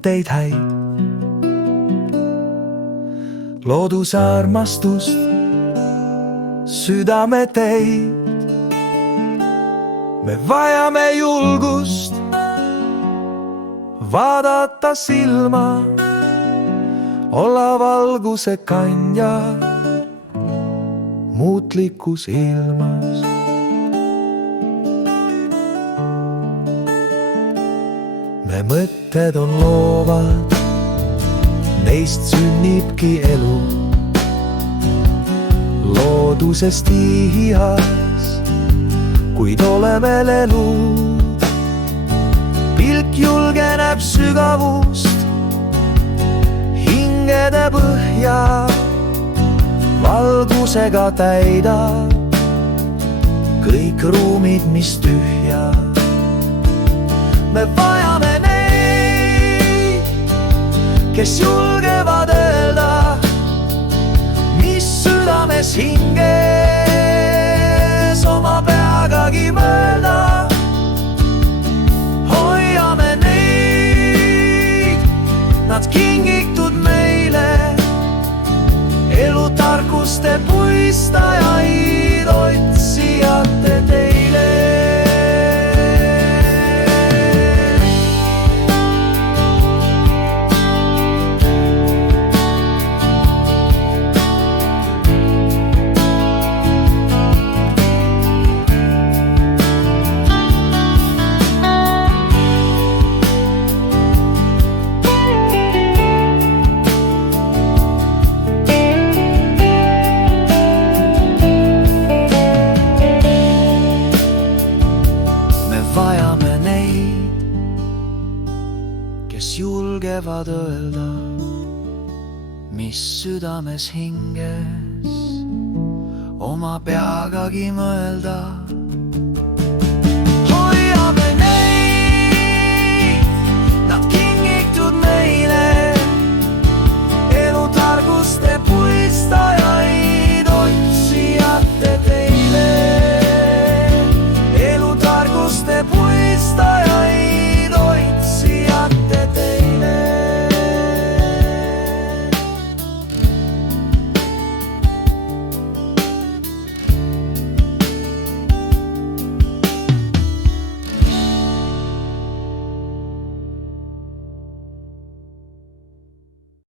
mõtteid häid, looduse armastust, südameteid. Me vajame julgust vaadata silma, olla valguse kandja muutlikus ilmas. Me mõtted on loovad, neist sünnibki elu. Looduses tihas, kuid oleme lelud. Pilk julge näeb sügavust, hingede põhja valgusega täidab kõik ruumid, mis tühja. Me vajame neid, kes julgevad öelda, mis südames hinges, oma peagagi mõelda. Hoiame neid, nad kingitud meile, elutarkuste puistajaid, otsijate teile. Vajame neid, kes julgevad öelda, mis südames hinges, oma peagagi mõelda.